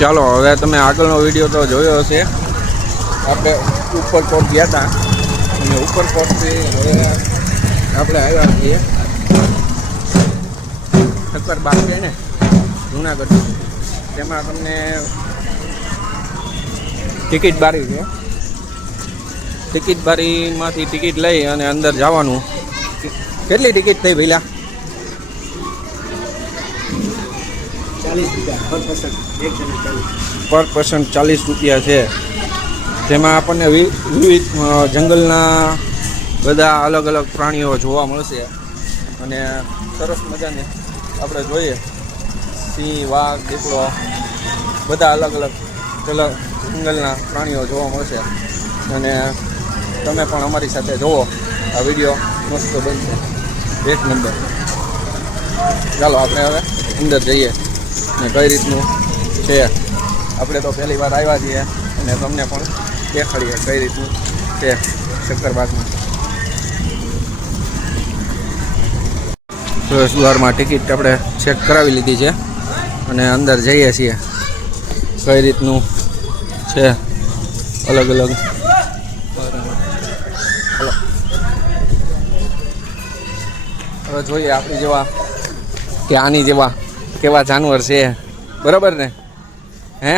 ચાલો, હવે તમે આગળનો વીડિયો તો જોયો હશે. આપણે ઉપરકોટ ગયા હતા અને ઉપરકોટથી હવે આપણે આવ્યા છીએ. શક્કર બાગ છે ને, જુનાગઢ. તેમાં તમને ટિકિટ બારી છે. ટિકિટ બારીમાંથી ટિકિટ લઈ અને અંદર જવાનું. કેટલી ટિકિટ થઈ ભઈલા? પર પર્સન ચાલીસ. રૂપિયા છે. જેમાં આપણને વિવિધ જંગલના બધા અલગ અલગ પ્રાણીઓ જોવા મળશે. અને સરસ મજાને આપણે જોઈએ. સિંહ, વાઘ, દીપડો, બધા અલગ અલગ જંગલના પ્રાણીઓ જોવા મળશે. અને તમે પણ અમારી સાથે જુઓ આ વીડિયો મસ્ત બનશે. એક નંબર ચાલો આપણે હવે અંદર જઈએ. ને કઈ રીતનું છે? આપણે તો પહેલી વાર આવ્યા છીએ અને તમને પણ દેખાડીએ કઈ રીતનું છે શક્કરબાગમાં. દ્વારમાં ટિકિટ આપણે ચેક કરાવી લીધી છે અને અંદર જઈએ છીએ. કઈ રીતનું છે? અલગ અલગ. હવે જોઈએ આપણી જેવા કે આની જેવા કેવા જાનવર છે? બરાબર ને? હે?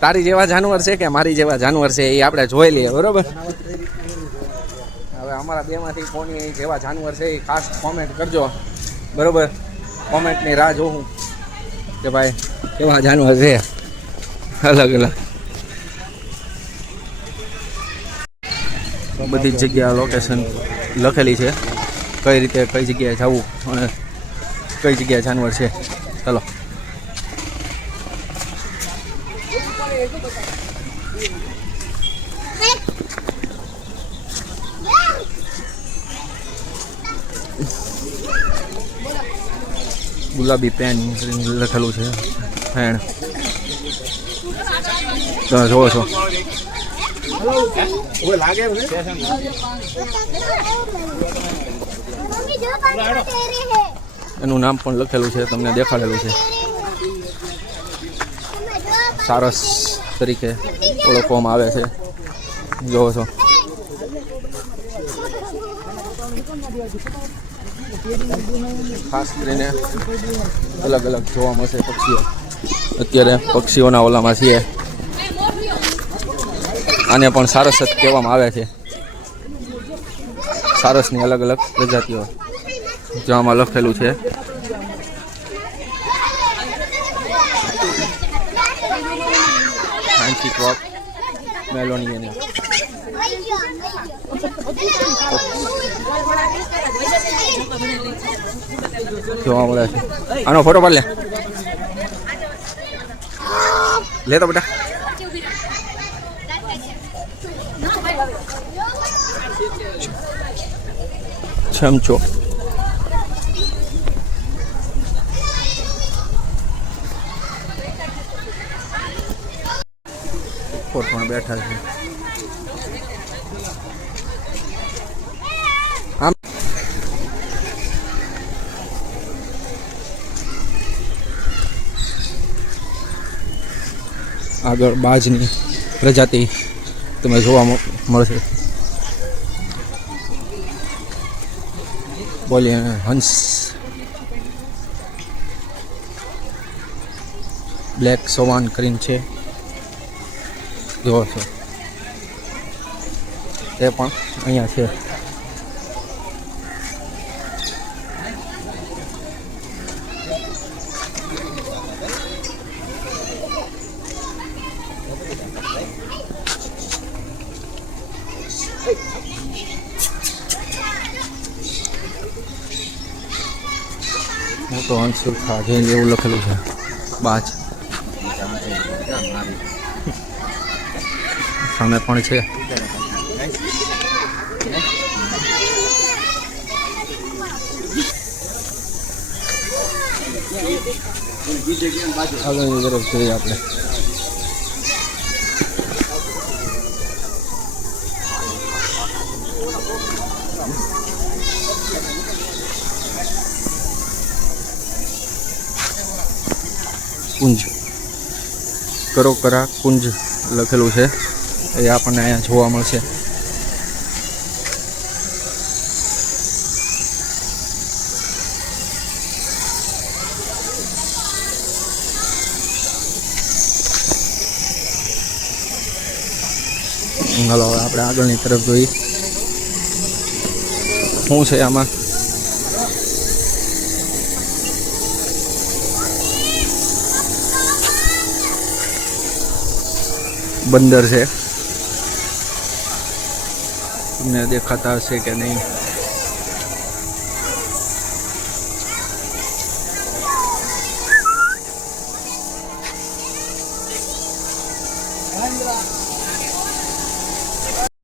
તારી જેવા જાનવર છે કે મારી જેવા જાનવર છે એ આપણે જોઈ લઈએ, બરાબર? હવે અમારા બેમાંથી કોની જેવા જાનવર છે એ ખાસ કોમેન્ટ કરજો. બરાબર? કોમેન્ટની રાહ જોઉં. કે ભાઈ, કેવા જાનવર છે? અલગ અલગ. બધી જગ્યા લોકેશન લખેલી છે. કઈ રીતે કઈ જગ્યાએ જવું અને કઈ જગ્યાએ જાનવર છે ચલો ગુલાબી પેન લખેલું છે પેન તમે જોવો છો. એનું નામ પણ લખેલું છે, તમને દેખાડેલું છે. સારસ તરીકે ઓળખવામાં આવે છે. જોવો છો. ખાસ કરીને અલગ અલગ જોવા મળશે પક્ષીઓ. અત્યારે પક્ષીઓના ઓલામાં છીએ. આને પણ સારસ જ કહેવામાં આવે છે. સારસની અલગ અલગ પ્રજાતિઓ. જોવામાં લખેલું છે. ફાન્સી ક્રોપ એની જોવા મળે છે આનો ફોટો પાડ લે લે તો બેટા ચમચો કોર્ટમાં બેઠા છે. આમ આગળ બાજની પ્રજાતિ તમે જોવા મળશે. બોલીએ હંસ. બ્લેક સોવાન કરીને છે. જોવો છો. તે પણ અહીંયા છે. મોટો અંશુલ ખાધે એવું લખેલું છે. બાજ. સામે પણ છે. આગળની તરફ જોઈએ આપણે. કુંજ. કરોકરા કુંજ લખેલું છે. એ આપણને અહીંયા જોવા મળશે હાલો હવે આપણે આગળની તરફ જોઈ શું છે આમાં? બંદર છે. તમને દેખાતા હશે કે નહીં.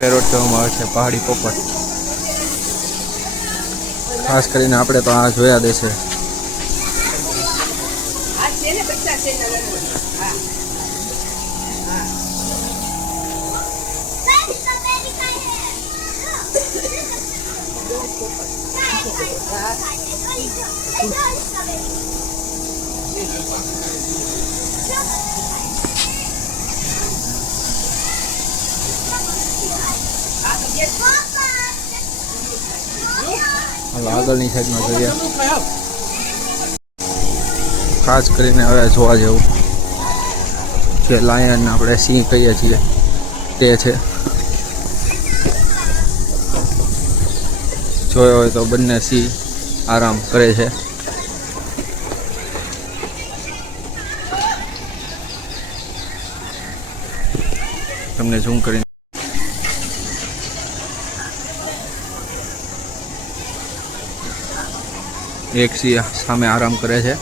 પેરોટ કહેવામાં આવે છે, પહાડી પોપટ. ખાસ કરીને આપણે તો આ જોયા દેશે. આગળની સાઈડમાં જોઈએ. ખાસ કરીને હવે જોવા જેવું જે લાયન આપણે સિંહ કહીએ છીએ. તે છે. જોયો હોય તો બંને સિંહ આરામ કરે છે. તમને ઝૂમ કરીને એક સિંહ સામે આરામ કરે છે.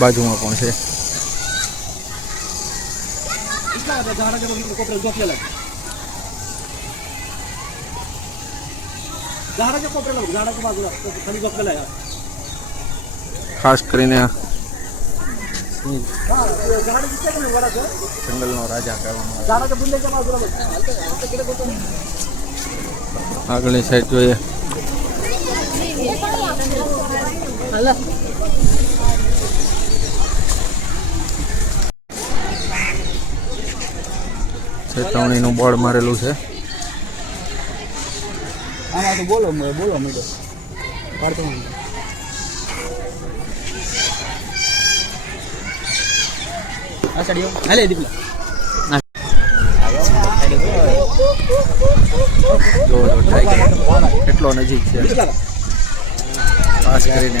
બાજુમાં પણ છે. झाडाच्या कोपऱ्यात झोपलेला आहे. झाडाच्या कोपऱ्याला बघ, झाडाच्या बाजूला खाली झोपलेला आहे ખાસ કરીને આ સિંહ हा, ते झाड दिसतंय का नाही वडाचं? જંગલનો રાજા કહેવામાં આવે झाडाच्या बुंद्याच्या बाजूला बघ. तिकडे बघ. છે. આગળની સાઈડ જોઈએ ચેતવણીનું બોર્ડ મારેલું છે બોલો બોલો મીડો પાડતો કેટલો નજીક છે પાસ કરીને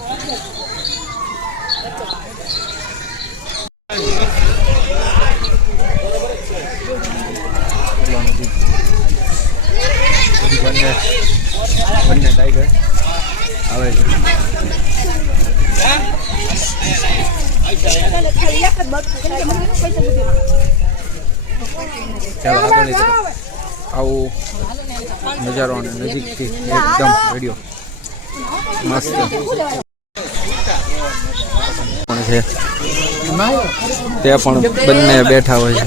બંને ટાઈગર આવે છે ચાલો આગળની તરફ આવું નજારો અને નજીકથી એકદમ રેડિયો મસ્ત. પણ છે? તે પણ બંને બેઠા હોય છે.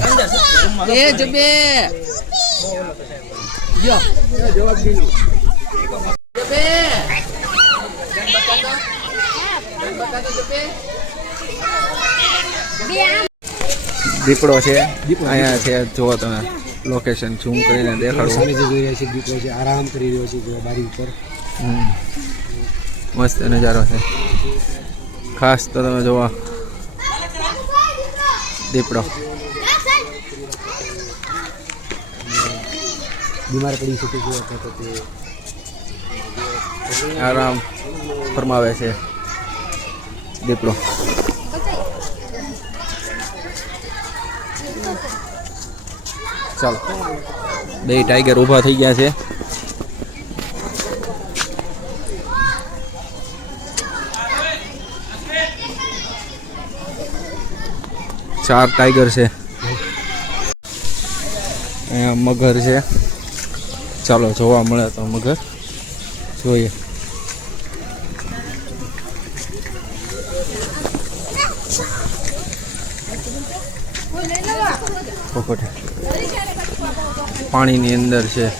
દીપડો છે. અહીંયા છે. જુઓ તમે. લોકેશન ઝૂમ કરીને દેખાડું. સામે જે જોઈ રહ્યા છે દીપડો છે. આરામ કરી રહ્યો છે જો બારી ઉપર. મસ્ત નજારો છે. ખાસ તો તમે જોવા દીપડો. બીમાર પડી શકે છે અથવા તો તે આરામ ફરમાવે છે. દીપડો. ચાલો. બે ટાઈગર ઊભા થઈ ગયા છે. ચાર ટાઈગર છે. મગર છે. ચાલો જોવા મળે તો મગર. જોઈએ પાણીની અંદર છે.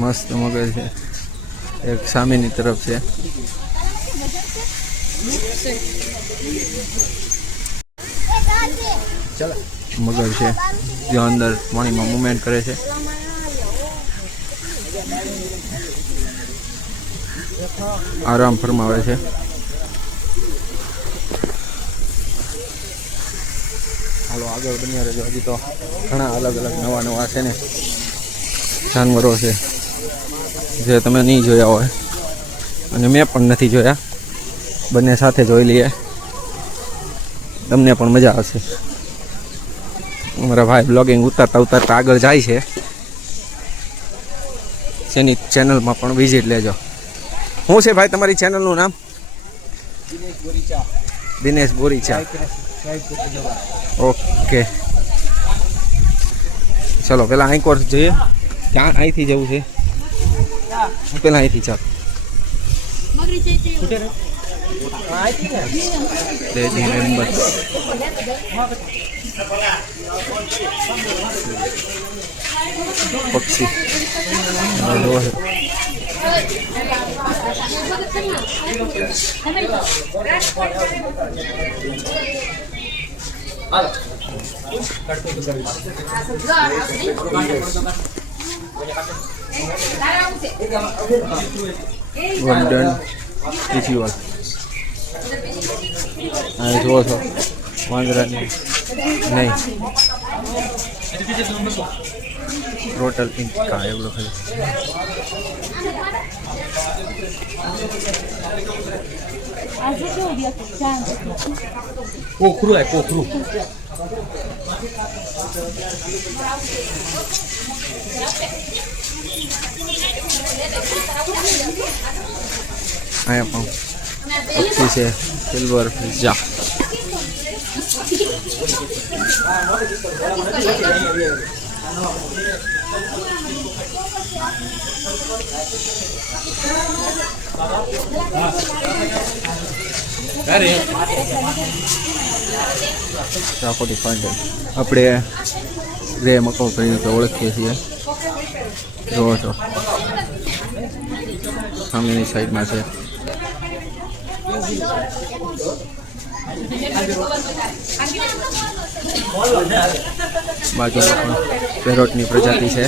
મસ્ત મગર છે. એક સામેની તરફ છે. મગર છે. જે અંદર પાણીમાં મુવમેન્ટ કરે છે. આરામ ફરમાવે છે. હાલો, આગળ બન્યા રહેજો. હજી તો ઘણા અલગ અલગ નવા નવા છે ને જાનવરો છે. જે તમે નહીં જોયા હોય. અને મેં પણ નથી જોયા. બંને સાથે જોઈ લઈએ. તમને પણ મજા આવશે. અમારા ભાઈ બ્લોગિંગ ઉતારતા ઉતારતા આગળ જાય છે. જેની ચેનલમાં પણ વિઝિટ લેજો. શું છે ભાઈ તમારી ચેનલનું નામ? દિનેશ બોરીચા ઓકે. ચલો પેલા અહીં કોર્સ જોઈએ. ક્યાં અહીંથી જવું છે? પેલા અહીંથી ચાલ. લેડી મેમ્બર પક્ષી આ જો છે. ગોલ્ડન રિચ્યુઅલ આ જુઓ છો વાંદરાની નહીં. ટોટલ ઇન્કા એવું લખેલું કોખરું આય કોખરું અહીંયા પણ પક્ષી છે સિલ્વર જા ચાકોટી ફાઇન્ડર આપણે ગ્રે મકો તરીકે ઓળખીએ છીએ જોવો છો સામેની સાઈડમાં છે બાજુમાં પેરોટની પ્રજાતિ છે.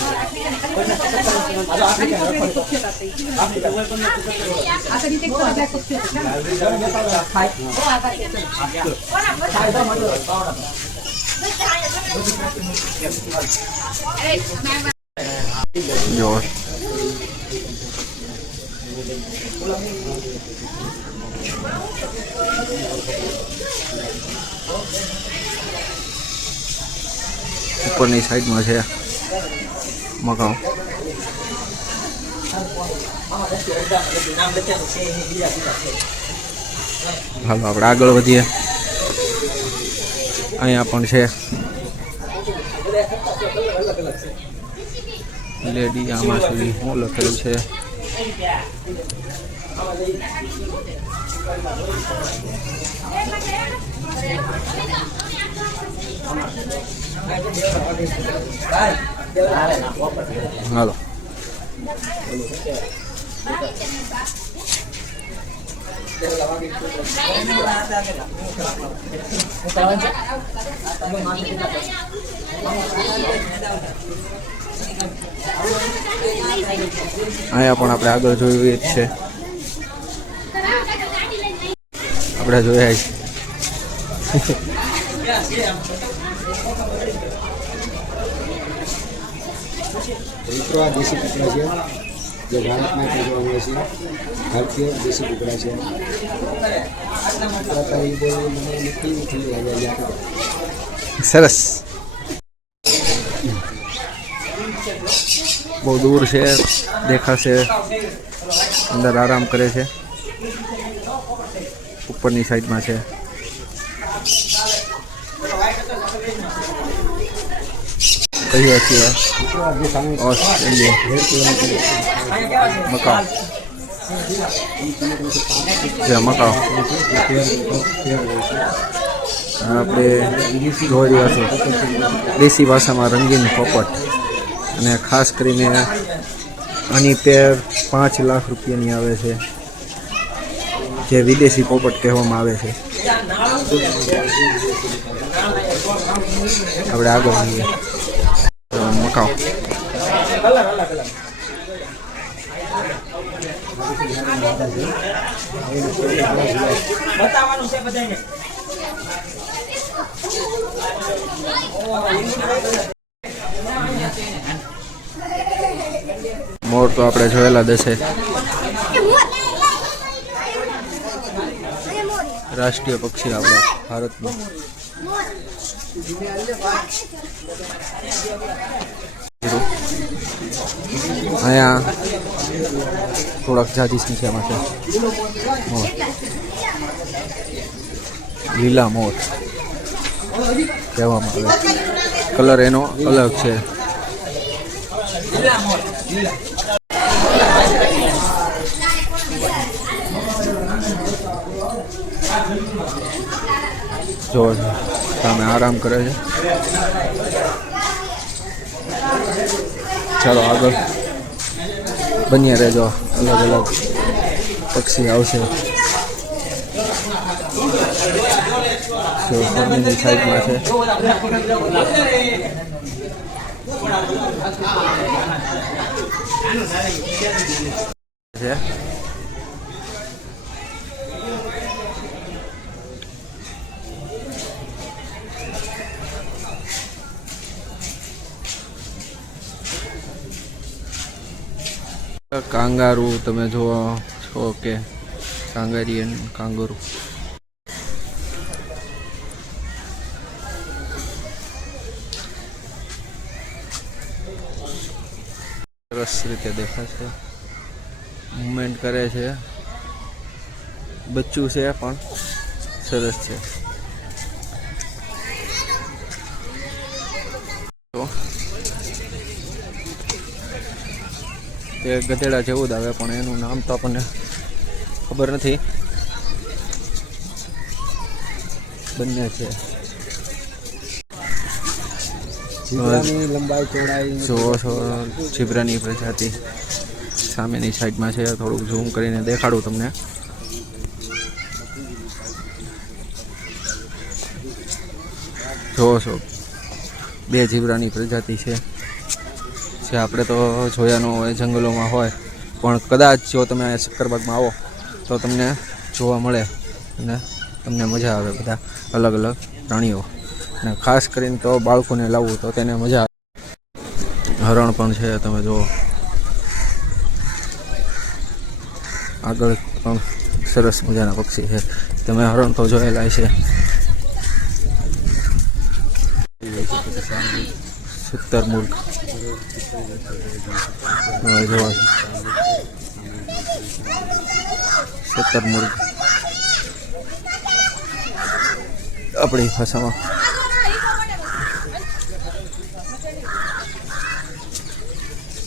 જો ઉપરની સાઈડમાં છે મકાઉ હાલો, આપણે આગળ વધીએ. અહીંયા પણ છે. લેડી આમાં સુધી શું લખેલું છે? હાલો. અહીંયા પણ આપણે આગળ જોયું એ જ છે. આપણે જોયા છે. મિત્રો આ દેશી કૂતરા છે જે ભારતમાં જોવા મળે છે. ભારતીય દેશી કૂતરા છે. સરસ. બહુ દૂર છે દેખાશે. અંદર આરામ કરે છે. ઉપરની સાઈડમાં છે. કહીએ છીએ મકાઉ જે મકાઉ આપણે જોઈ રહ્યા છો. દેશી ભાષામાં રંગીન પોપટ. અને ખાસ કરીને આની પેર પાંચ લાખ રૂપિયાની આવે છે. જે વિદેશી પોપટ કહેવામાં આવે છે. આપણે આગળ જઈએ મકાઉ મોર તો આપણે જોયેલા દસે રાષ્ટ્રીય પક્ષી આપણા ભારતનું અહીંયા થોડાક જાજી સંખ્યામાં છે. મોર. લીલા મોર. કહેવામાં આવે. કલર એનો અલગ છે. જો સામે આરામ કરે છે. ચાલો આગળ. બન્યા રહેજો. અલગ અલગ પક્ષી આવશે. સાઈડમાં છે છે. કાંગારૂ તમે જોવો છો કે કાંગારિયન, કાંગારૂ? સરસ રીતે દેખાશે. મુવમેન્ટ કરે છે. બચ્ચું છે પણ. સરસ છે. તે ગધેડા જેવું જ આવે પણ એનું નામ તો આપણને ખબર નથી. બંને છે. જીબ્રાની પ્રજાતિ સામેની સાઈડમાં છે. થોડુંક ઝૂમ કરીને દેખાડું તમને. જોવો છો બે ઝીબ્રાની પ્રજાતિ છે. જે આપણે તો જોયા ન હોય જંગલોમાં હોય. પણ કદાચ જો તમે શક્કરબાગમાં આવો, તો તમને જોવા મળે અને તમને મજા આવે બધા અલગ અલગ પ્રાણીઓ. અને ખાસ કરીને તો બાળકોને લાવવું તો તેને મજા આવે. હરણ પણ છે, તમે જુઓ. આગળ પણ સરસ મજાના પક્ષી છે. તમે હરણ તો જોયેલા છે સત્તર મૂર્ખ. સત્તર મુર્ગ આપણી ભાષામાં.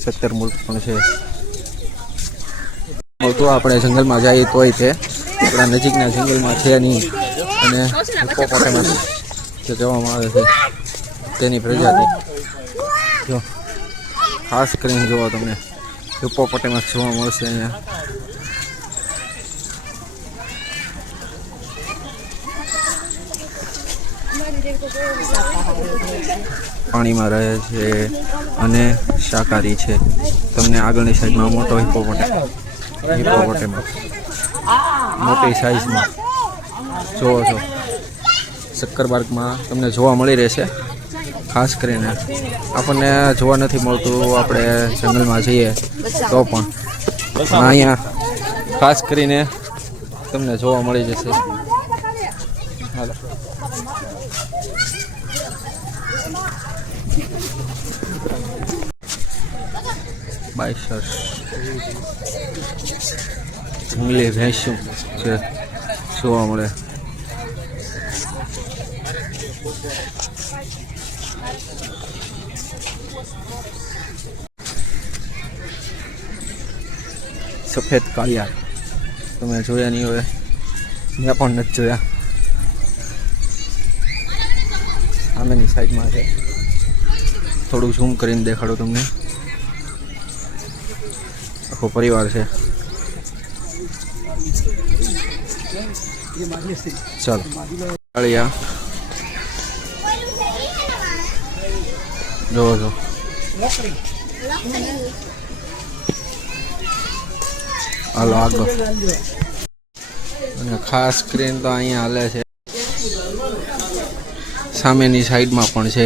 સત્તર મુર્ગ પણ છે. તો આપણે જંગલમાં જઈએ તોય છે. આપણા નજીકના જંગલમાં છે નહીં. અને હિપ્પોપોટેમસ જે કહેવામાં આવે છે. તેની પ્રજાતિ. જો. ખાસ કરીને જોવા તમને. હિપ્પોપોટેમસ જોવા મળશે અહીંયા. પાણીમાં રહે છે અને શાકાહારી છે. તમને આગળની સાઈડમાં મોટો હિપ્પોપોટેમસ હિપ્પોપોટેમસ. મોટી સાઈઝમાં જોવો છો. શક્કરબાર્ગમાં તમને જોવા મળી રહેશે. ખાસ કરીને આપણને જોવા નથી મળતું આપણે જંગલમાં જઈએ તો પણ. અહીંયા ખાસ કરીને તમને જોવા મળી જશે. હાલો. પાયસર જંગલી ભેંસું છે જોવા મળે. સફેદ કાળિયા. તમે જોયા નહીં હોય મેં પણ નથી જોયા. સામેની સાઈડમાં છે. થોડું ઝૂમ કરીને દેખાડું તમને. આખો પરિવાર છે. ચાલો. કાળિયા. જોવો છો. હાલો આગળ અને ખાસ કરીને તો અહીંયા હાલે છે. સામેની સાઈડમાં પણ છે.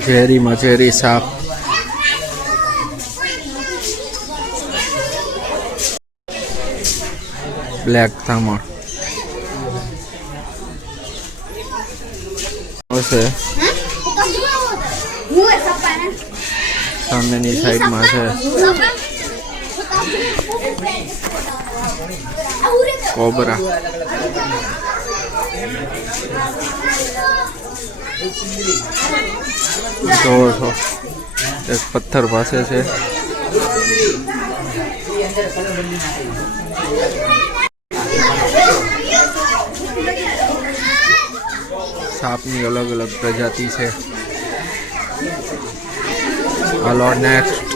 ઝેરીમાં ઝેરી સાપ બ્લેક થામણ હશે સામેની સાઈડમાં છે કોબરા જોવો છો એક પથ્થર પાસે છે સાપની અલગ અલગ પ્રજાતિ છે હાલો નેક્સ્ટ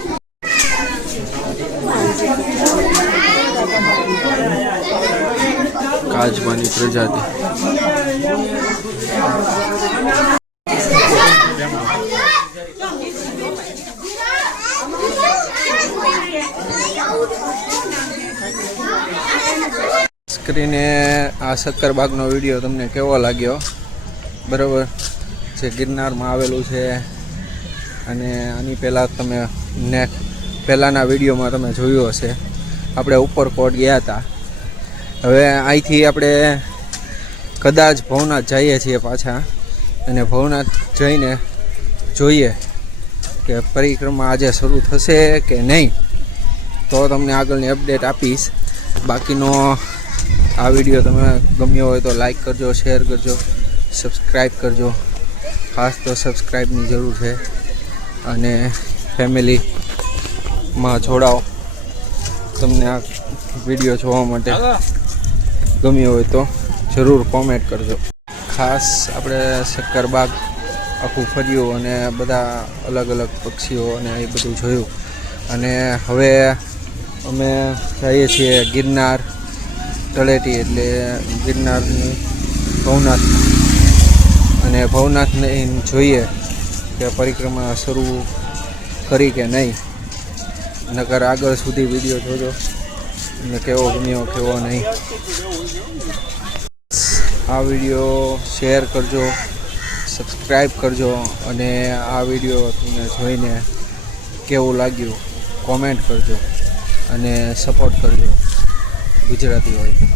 કાચબાની પ્રજાતિ સ્ક્રીને આ શક્કરબાગનો વીડિયો તમને કેવો લાગ્યો? બરાબર જે ગિરનારમાં આવેલું છે. અને આની પહેલાં તમે ને પહેલાંના વિડીયોમાં તમે જોયું હશે. આપણે ઉપરકોટ ગયા હતા. હવે અહીંથી આપણે કદાચ ભવનાથ જઈએ છીએ પાછા. અને ભવનાથ જઈને જોઈએ કે પરિક્રમા આજે શરૂ થશે કે નહીં. તો તમને આગળની અપડેટ આપીશ. બાકીનો આ વીડિયો તમે ગમ્યો હોય તો લાઈક કરજો શેર કરજો. સબસ્ક્રાઈબ કરજો. ખાસ તો સબસ્ક્રાઈબની જરૂર છે. અને ફેમિલીમાં જોડાઓ. તમને આ વીડિયો જોવા માટે ગમ્યો હોય તો જરૂર કોમેન્ટ કરજો. ખાસ આપણે શક્કરબાગ આખું ફર્યું અને બધા અલગ અલગ પક્ષીઓ અને એ બધું જોયું. અને હવે અમે જઈએ છીએ ગિરનાર તળેટી એટલે ગિરનારની ભવનાથ અને ભવનાથને જોઈએ કે પરિક્રમા શરૂ કરી કે નહીં. નકર આગળ સુધી વીડિયો જોજો. અને કેવો ગમ્યો કેવો નહીં. આ વીડિયો શેર કરજો સબસ્ક્રાઈબ કરજો અને આ વીડિયો તમને જોઈને કેવું લાગ્યું, કોમેન્ટ કરજો અને સપોર્ટ કરજો ગુજરાતી હોય તો